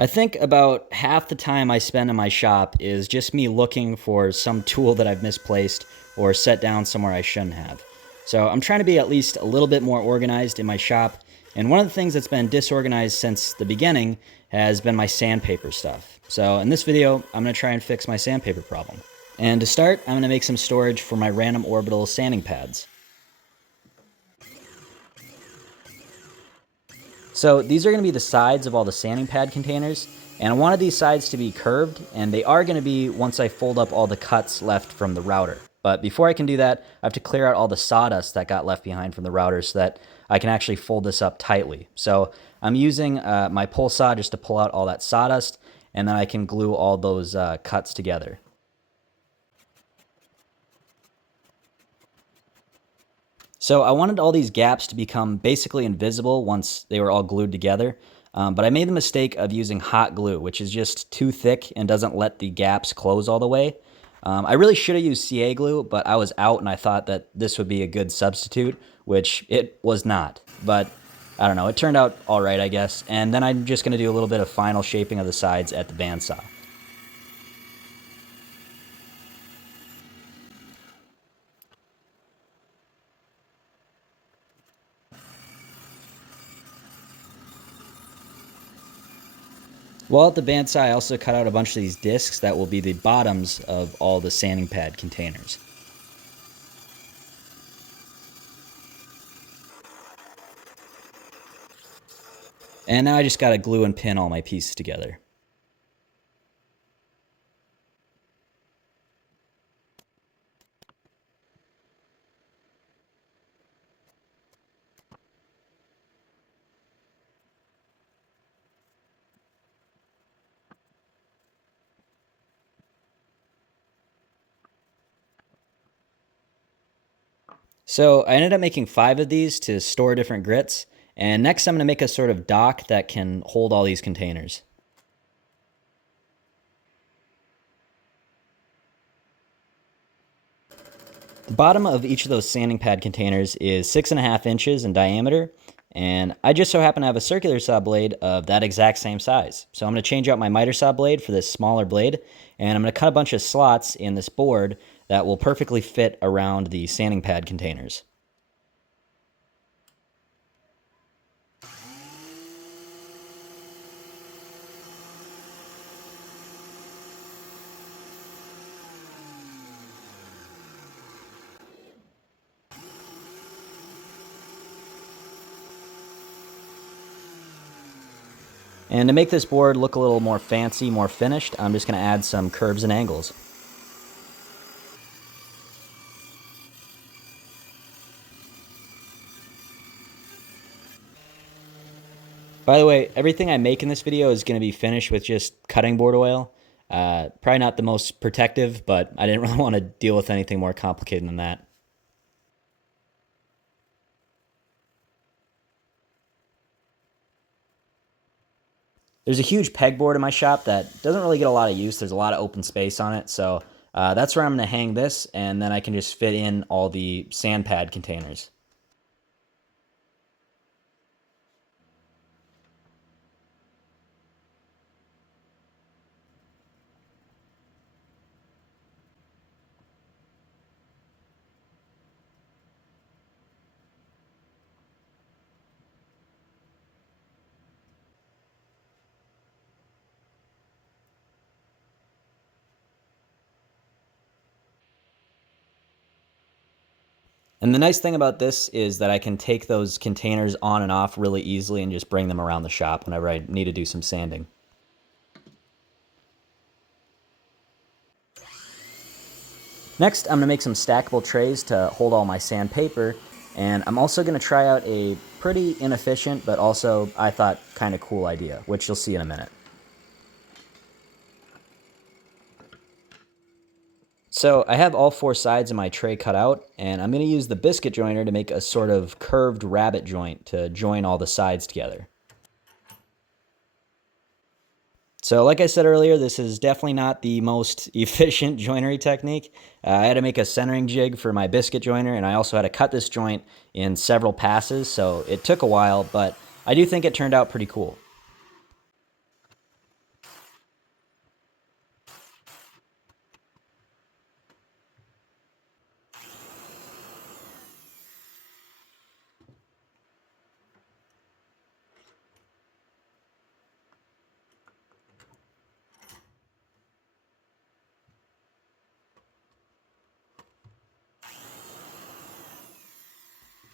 I think about half the time I spend in my shop is just me looking for some tool that I've misplaced or set down somewhere I shouldn't have. So I'm trying to be at least a little bit more organized in my shop. And one of the things that's been disorganized since the beginning has been my sandpaper stuff. So in this video, I'm going to try and fix my sandpaper problem. And to start, I'm going to make some storage for my random orbital sanding pads. So these are going to be the sides of all the sanding pad containers, and I wanted these sides to be curved, and they are going to be once I fold up all the cuts left from the router. But before I can do that, I have to clear out all the sawdust that got left behind from the router so that I can actually fold this up tightly. So I'm using my pull saw just to pull out all that sawdust, and then I can glue all those cuts together. So I wanted all these gaps to become basically invisible once they were all glued together, but I made the mistake of using hot glue, which is just too thick and doesn't let the gaps close all the way. I really should have used CA glue, but I was out and I thought that this would be a good substitute, which it was not. But I don't know, it turned out all right, I guess. And then I'm just going to do a little bit of final shaping of the sides at the bandsaw. While at the bandsaw, I also cut out a bunch of these discs that will be the bottoms of all the sanding pad containers. And now I just got to glue and pin all my pieces together. So I ended up making 5 of these to store different grits. And next I'm going to make a sort of dock that can hold all these containers. The bottom of each of those sanding pad containers is 6.5 inches in diameter. And I just so happen to have a circular saw blade of that exact same size. So I'm going to change out my miter saw blade for this smaller blade. And I'm going to cut a bunch of slots in this board that will perfectly fit around the sanding pad containers. And to make this board look a little more fancy, more finished, I'm just going to add some curves and angles. By the way, everything I make in this video is going to be finished with just cutting board oil. Probably not the most protective, but I didn't really want to deal with anything more complicated than that. There's a huge pegboard in my shop that doesn't really get a lot of use. There's a lot of open space on it, so that's where I'm going to hang this, and then I can just fit in all the sand pad containers. And the nice thing about this is that I can take those containers on and off really easily and just bring them around the shop whenever I need to do some sanding. Next, I'm going to make some stackable trays to hold all my sandpaper, and I'm also going to try out a pretty inefficient but also, I thought, kind of cool idea, which you'll see in a minute. So I have all 4 sides of my tray cut out, and I'm going to use the biscuit joiner to make a sort of curved rabbet joint to join all the sides together. So like I said earlier, this is definitely not the most efficient joinery technique. I had to make a centering jig for my biscuit joiner, and I also had to cut this joint in several passes, so it took a while, but I do think it turned out pretty cool.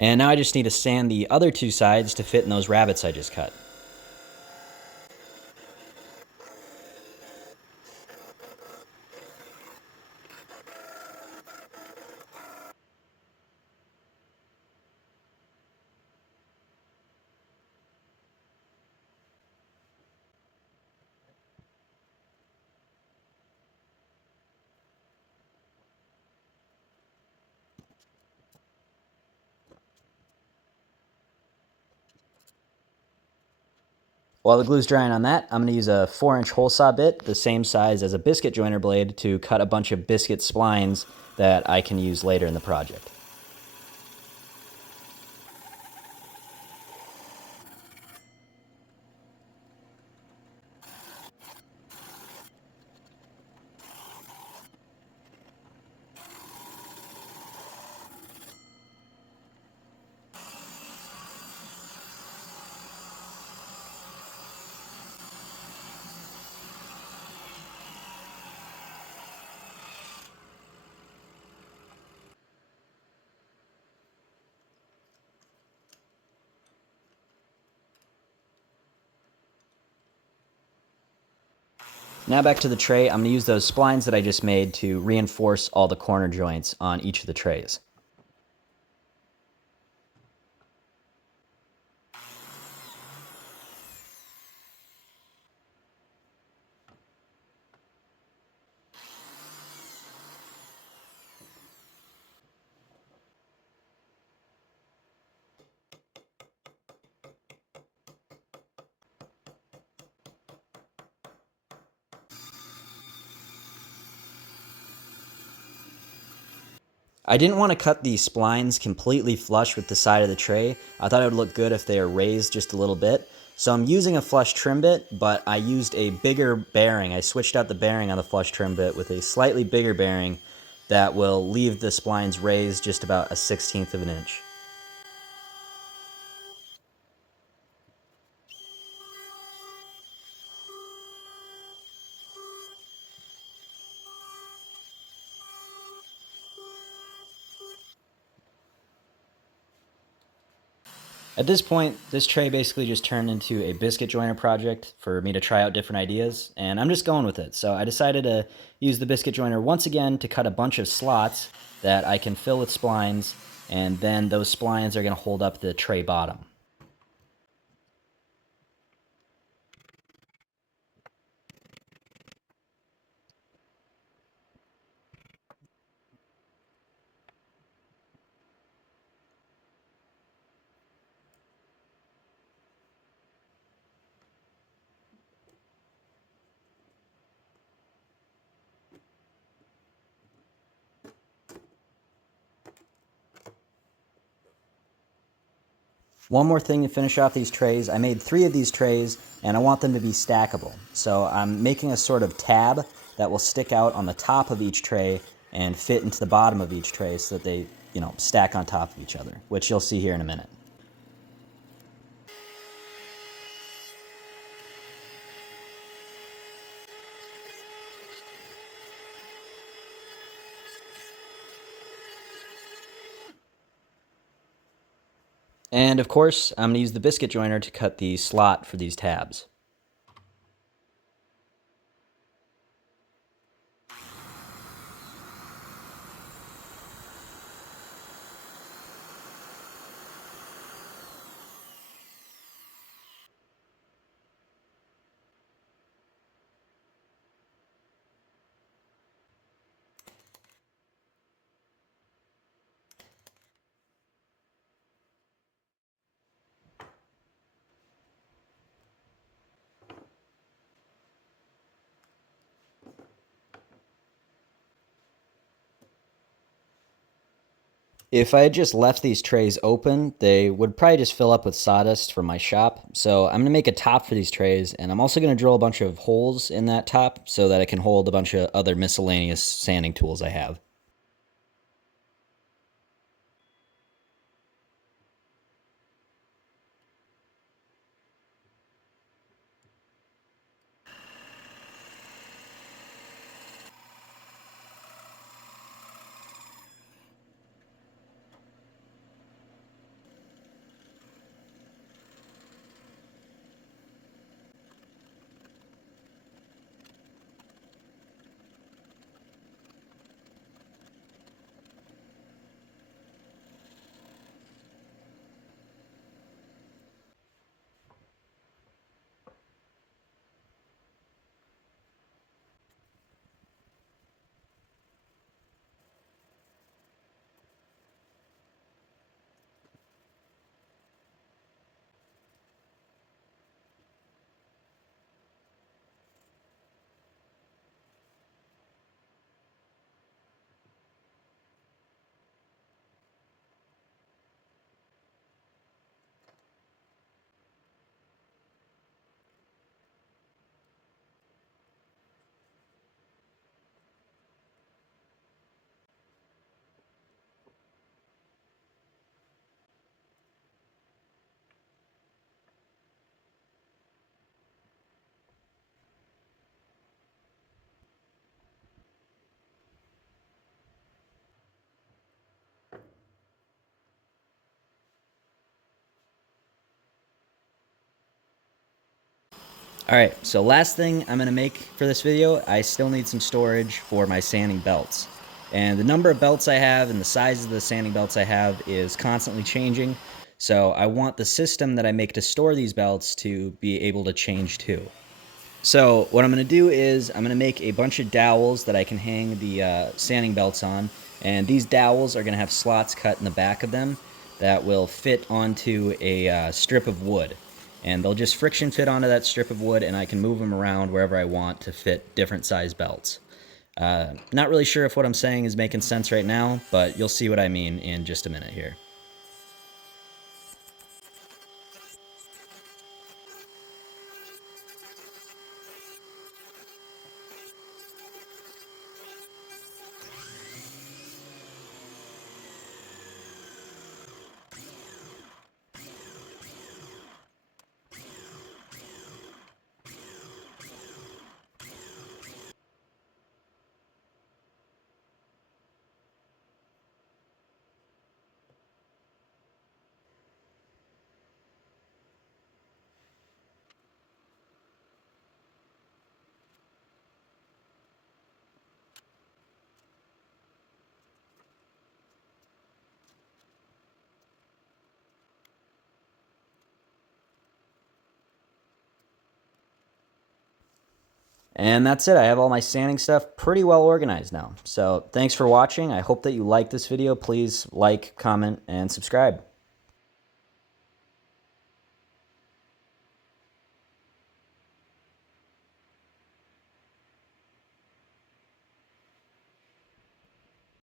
And now I just need to sand the other two sides to fit in those rabbets I just cut. While the glue's drying on that, I'm going to use a 4-inch hole saw bit, the same size as a biscuit joiner blade, to cut a bunch of biscuit splines that I can use later in the project. Now back to the tray, I'm going to use those splines that I just made to reinforce all the corner joints on each of the trays. I didn't want to cut the splines completely flush with the side of the tray. I thought it would look good if they are raised just a little bit. So I'm using a flush trim bit, but I used a bigger bearing. I switched out the bearing on the flush trim bit with a slightly bigger bearing that will leave the splines raised just about a 1/16 of an inch. At this point, this tray basically just turned into a biscuit joiner project for me to try out different ideas, and I'm just going with it. So I decided to use the biscuit joiner once again to cut a bunch of slots that I can fill with splines, and then those splines are going to hold up the tray bottom. One more thing to finish off these trays. I made 3 of these trays, and I want them to be stackable. So I'm making a sort of tab that will stick out on the top of each tray and fit into the bottom of each tray so that they, stack on top of each other, which you'll see here in a minute. And of course, I'm going to use the biscuit joiner to cut the slot for these tabs. If I had just left these trays open, they would probably just fill up with sawdust from my shop. So I'm going to make a top for these trays, and I'm also going to drill a bunch of holes in that top so that I can hold a bunch of other miscellaneous sanding tools I have. All right, so last thing I'm gonna make for this video, I still need some storage for my sanding belts. And the number of belts I have and the size of the sanding belts I have is constantly changing. So I want the system that I make to store these belts to be able to change too. So what I'm going to do is I'm going to make a bunch of dowels that I can hang the sanding belts on. And these dowels are going to have slots cut in the back of them that will fit onto a strip of wood. And they'll just friction fit onto that strip of wood, and I can move them around wherever I want to fit different size belts. Not really sure if what I'm saying is making sense right now, but you'll see what I mean in just a minute here. And that's it. I have all my sanding stuff pretty well organized now. So thanks for watching. I hope that you like this video. Please like, comment, and subscribe.